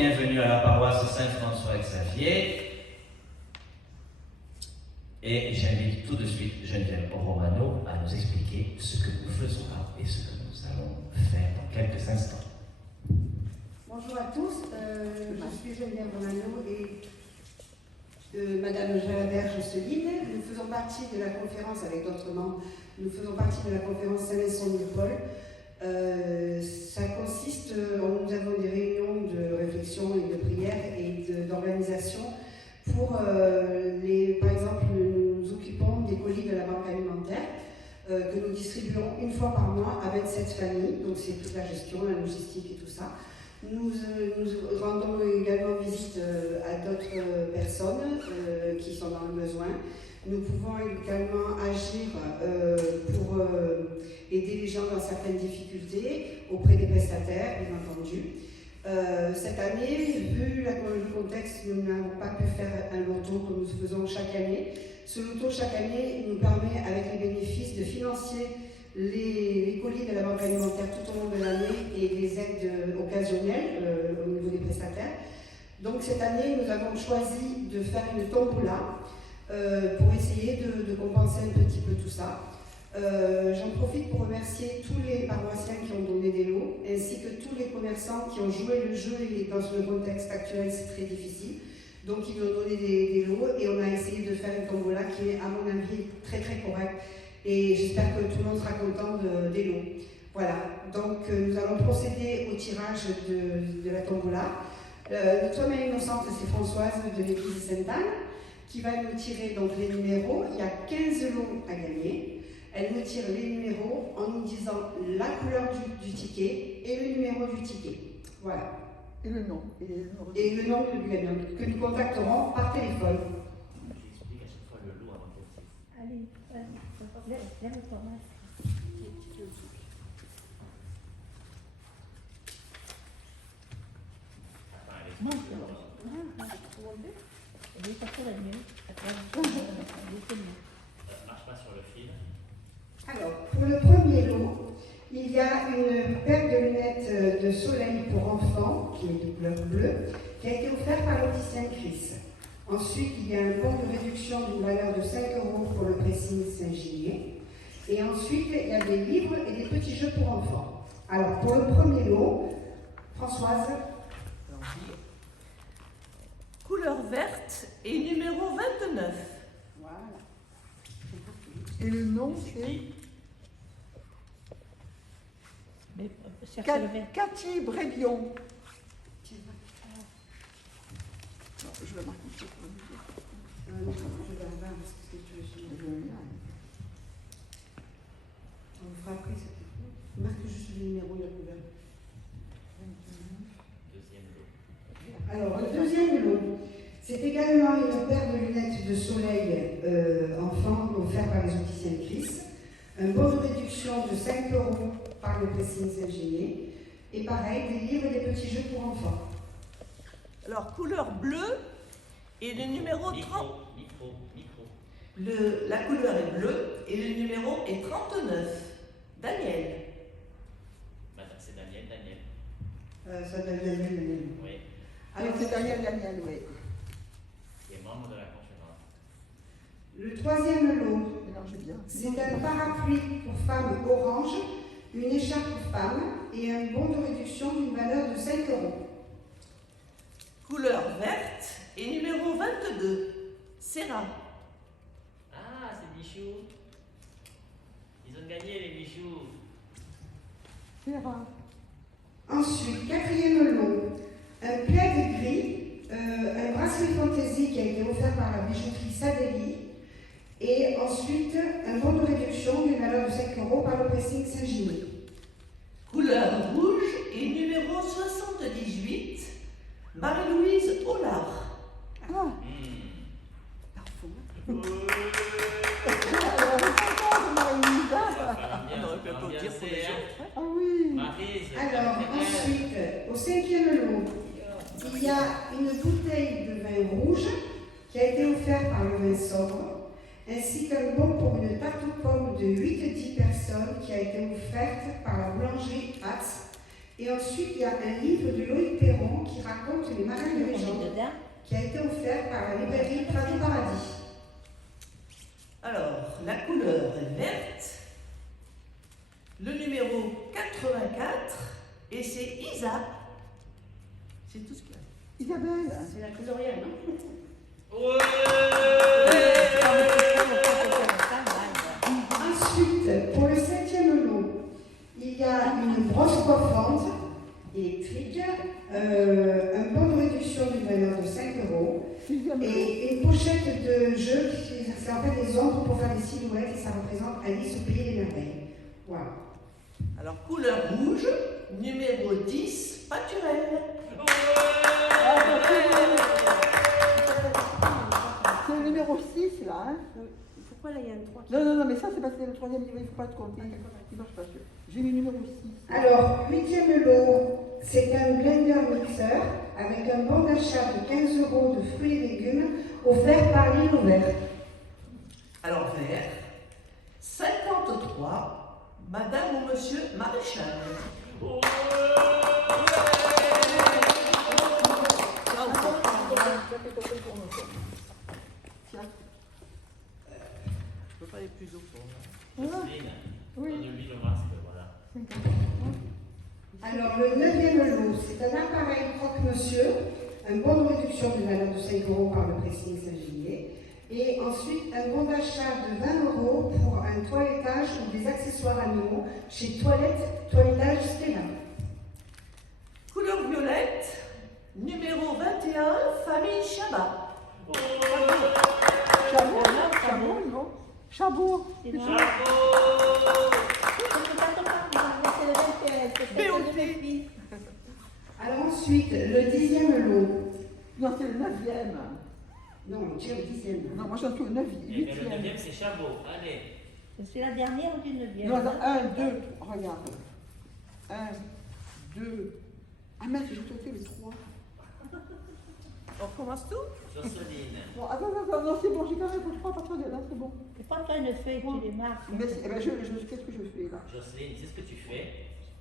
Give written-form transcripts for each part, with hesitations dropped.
bienvenue à la paroisse Saint-François-Xavier. Et j'invite tout de suite Geneviève Romano à nous expliquer ce que nous faisons là et ce que nous allons faire dans quelques instants. Bonjour à tous, je suis Geneviève Romano et Madame Jalabert-Josseline. Nous faisons partie de la conférence, avec d'autres membres, nous faisons partie de la conférence Saint-Vincent-de-Paul. Ça consiste, nous avons des réunions de réflexion et de prière et d'organisation pour, par exemple, nous nous occupons des colis de la banque alimentaire que nous distribuons une fois par mois à 27 familles, donc c'est toute la gestion, la logistique et tout ça. Nous rendons également visite à d'autres personnes qui sont dans le besoin. Nous pouvons également agir pour aider les gens dans certaines difficultés auprès des prestataires, bien entendu. Cette année, vu le contexte, nous n'avons pas pu faire un loto comme nous faisons chaque année. Ce loto, chaque année, nous permet, avec les bénéfices, de financer les colis de la banque alimentaire tout au long de l'année et les aides occasionnelles au niveau des prestataires. Donc cette année, nous avons choisi de faire une tombola pour essayer de compenser un petit peu tout ça. J'en profite pour remercier tous les paroissiens qui ont donné des lots, ainsi que tous les commerçants qui ont joué le jeu, et dans ce contexte actuel, c'est très difficile. Donc ils nous ont donné des lots et on a essayé de faire une tombola qui est, à mon avis, très très correcte. Et j'espère que tout le monde sera content des lots. Voilà, donc nous allons procéder au tirage de la tombola. Notre main innocente, c'est Françoise de l'église Sainte-Anne, qui va nous tirer donc les numéros. Il y a 15 lots à gagner. Elle nous tire les numéros en nous disant la couleur du ticket et le numéro du ticket. Voilà. Et le nom. Et le nom du gagnant, que nous contacterons par téléphone. J'explique à chaque fois le lot avant qu'elle tire. Allez, lève-toi. Moi, marche pas sur le fil. Alors, pour le premier lot, il y a une paire de lunettes de soleil pour enfants, qui est de couleur bleue, qui a été offerte par l'opticien Chris. Ensuite, il y a un bon de réduction d'une valeur de 5 € pour le pressing Saint-Gillier. Et ensuite, il y a des livres et des petits jeux pour enfants. Alors, pour le premier lot, Françoise. Couleur verte et numéro 29. Voilà. Et le nom, c'est Cathy Brébion. Non, je vais marquer ça pour le dire. On fera après ça. Marque juste le numéro de la couleur. Alors, le deuxième lot, c'est également une paire de lunettes de soleil enfant offert par les opticiens Chris, un bon de réduction de 5 € par le pressing Saint-Gillier, et pareil, des livres et des petits jeux pour enfants. Alors, couleur bleue et le numéro 30. La couleur est bleue et le numéro est 39. Daniel. Madame, c'est Daniel. Ça donne Daniel. Oui. Alors, c'est Daniel, oui. Qui est membre de la conférence. Le troisième lot, Mélangez bien. c'est un parapluie pour femmes orange, une écharpe pour femmes et un bon de réduction d'une valeur de 5 €. Couleur verte et numéro 22. Serra. Ah, c'est Michou. Ils ont gagné les Michou. Vera. Ensuite, quatrième lot, un plaid gris, un bracelet fantaisie qui a été offert par la bijouterie Sadelli, et ensuite un bon de réduction d'une valeur de 5 € par le pressing Saint-Gilles. Couleur rouge et numéro 78. Marie-Louise Hollard. Ah, ah oui. Alors, ensuite, au cinquième lot, il y a une bouteille de vin rouge qui a été offerte par le vin sobre, ainsi qu'un bon pour une tarte aux pommes de 8-10 personnes qui a été offerte par la boulangerie Hatz Et ensuite, il y a un livre de Loïc Perron qui raconte les marins de légende, dedans. qui a été offert par la librairie Traduit Paradis. Alors, la couleur est verte. Le numéro 84, et c'est Isa. C'est tout ce qu'il y a. Isabelle. C'est la trésorière, non? Ensuite, pour le 7e lot, il y a une brosse coiffante électrique, un bon de réduction d'une valeur de 5 € et une pochette de jeu qui c'est en fait des ombres pour faire des silhouettes et ça représente Alice au pays des merveilles. Voilà. Alors, couleur rouge, numéro 10, Paturel. C'est le numéro 6 là. Hein. Pourquoi là il y a un 3 Non, mais ça c'est parce que c'est le 3e niveau, il ne faut pas te compter. Il marche pas sûr. J'ai mis le numéro 6. Alors, 8e lot, c'est un blender mixeur avec un bon d'achat de 15 € de fruits et légumes offert par l'île ouverte. Alors, vert, 53, Madame ou Monsieur Maréchal. Tiens. Je peux pas aller plus haut pour moi. Jocelyne, Oui. donne-lui le masque, voilà. Alors, le 9e lot, c'est un appareil croque-monsieur, un bon de réduction de valeur de 5 € par le pressing Saint-Gillier, et ensuite un bon d'achat de 20 € pour un toilettage ou des accessoires animaux chez Toilettage Stella. Couleur violette, numéro 21, famille Chabat. Chabot, non? Chabot. C'est moi. Alors ensuite, le 10e lot. Non, c'est le 9e. Non, j'ai le 10e. Non, moi j'en suis au 9e. Et bien, le 9e, c'est Chabot. Allez. Je suis la dernière du 9e. Non, attends, 1, 2, regarde. 1, 2. Ah merde, j'ai sauté les 3. On commence tout? Jocelyne. Bon, attends, non, c'est bon, j'ai quand même 3 partir de là, c'est bon. Et prends-toi une feuille, tu les marques. Mais eh ben, qu'est-ce que je fais là? Jocelyne, dis ce que tu fais.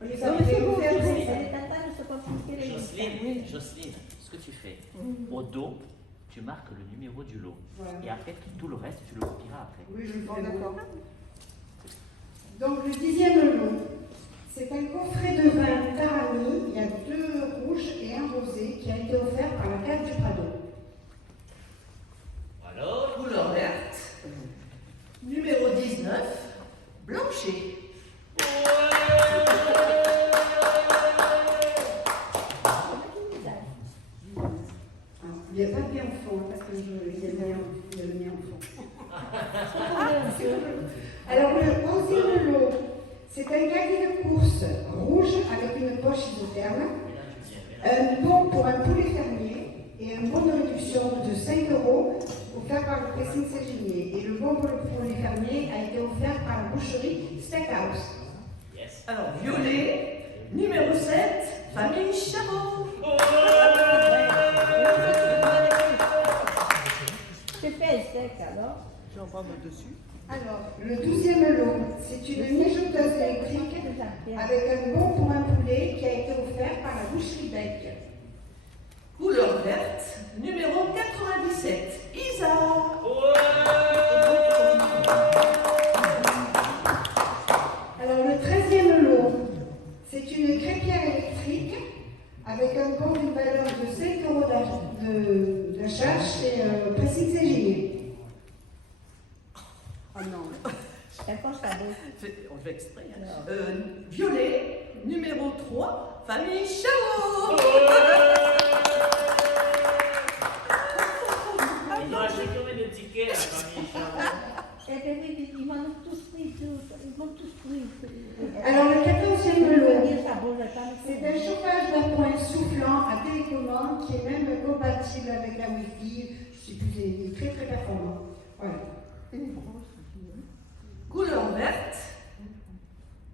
On les Non, a mais c'est bon, offerts, c'est bon. c'est ça. Elle est en train de se compliquer les Jocelyne, ce que tu fais. Au dos, tu marques le numéro du lot. Voilà. Et après, tout le reste, tu le copieras après. Oui, je le Bon, fais. d'accord. Donc le 10e lot, c'est un coffret de vin Tarami, il y a 2 rouges et un rosé qui a été offert par la cave du Prado. Alors, Couleur verte, numéro 19, Blanchet. Il n'y a pas de bien au fond, parce que il y a le mien au fond. Alors le 11e lot, c'est un cahier de course rouge avec une poche isotherme, un bon pour un poulet fermier et un bon de réduction de 5 € offert par le pressing Saint-Gillier. Et le bon pour le poulet fermier a été offert par la boucherie Steakhouse. yes. Alors, violet, numéro 7, famille Chabot. C'est fait sec alors. J'en prends dessus. Alors, le 12e lot, c'est une mijoteuse électrique avec un bon pour un poulet qui a été offert par la boucherie Bec. Couleur verte, numéro 97, Isa. Alors, le 13e lot, c'est une crêpière électrique avec un bon d'une valeur de 5 € d'achat chez Pressing Saint-Gillier. Ah non. D'accord, ça va. On fait exprès. Hein. Violet, numéro 3, famille Chabot. Ils ont acheté combien de tickets, la famille Chabot? Et puis, ils m'en ont tous pris, ils m'ont tous pris. Alors, le 14e lot, Ça bouge, c'est un chauffage d'appoint soufflant à télécommande qui est même compatible avec la Wi-Fi. Je sais plus, il est très très performant. Voilà. Et les grosses. Couleur verte,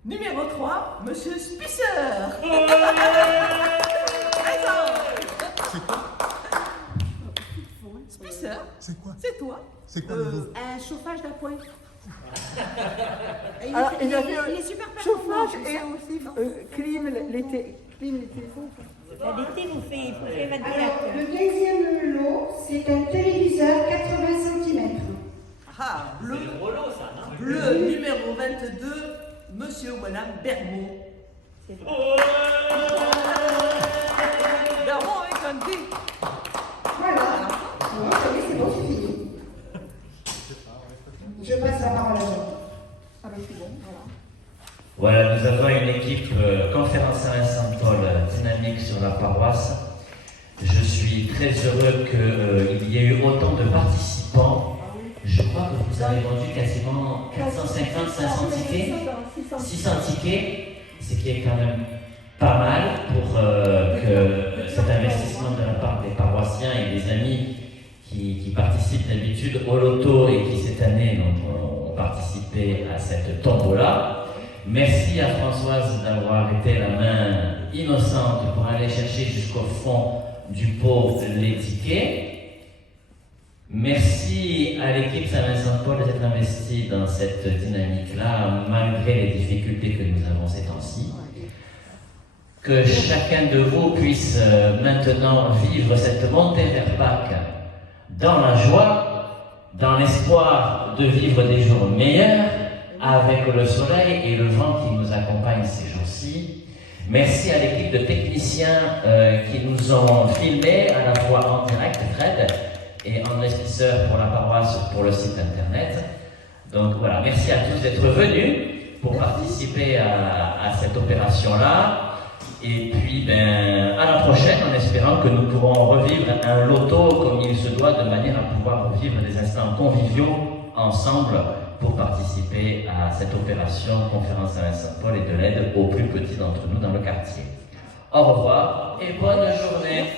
numéro 3, Monsieur Spisser. Spisser, C'est quoi? c'est toi. C'est quoi le mot? Un chauffage d'appoint. Alors, il y a il est super performant. chauffage et aussi clim l'été. L'été, vous faites Alors, 24. le deuxième lot, c'est un téléviseur 80 cm. Ah, bleu. C'est le Rollo, ça, non? Bleu numéro 22, monsieur ou madame Bermond. Bermond avec un D. Voilà. Non, ça y est, c'est bon, c'est fini. Je passe la parole à Jean. Ah ben c'est bon, voilà. Voilà, nous avons une équipe Conférence Saint-Paul dynamique sur la paroisse. Je suis très heureux qu'il y ait eu autant de participants. Je crois que vous avez vendu quasiment 450, 500 tickets. 600 tickets, ce qui est quand même pas mal pour que cet investissement de la part des paroissiens et des amis qui participent d'habitude au loto et qui cette année ont participé à cette tombola. Merci à Françoise d'avoir été la main innocente pour aller chercher jusqu'au fond du pot les tickets. Merci à l'équipe Saint-Vincent-de-Paul d'être investie dans cette dynamique-là, malgré les difficultés que nous avons ces temps-ci. Que chacun de vous puisse maintenant vivre cette montée vers Pâques dans la joie, dans l'espoir de vivre des jours meilleurs, avec le soleil et le vent qui nous accompagne ces jours-ci. Merci à l'équipe de techniciens qui nous ont filmés à la fois en direct, Fred, et en investisseur pour la paroisse, pour le site internet. Donc voilà, merci à tous d'être venus pour participer à cette opération-là. Et puis, à la prochaine, en espérant que nous pourrons revivre un loto comme il se doit, de manière à pouvoir revivre des instants conviviaux ensemble pour participer à cette opération Conférence Saint-Vincent-de-Paul et de l'aide aux plus petits d'entre nous dans le quartier. Au revoir et bonne journée.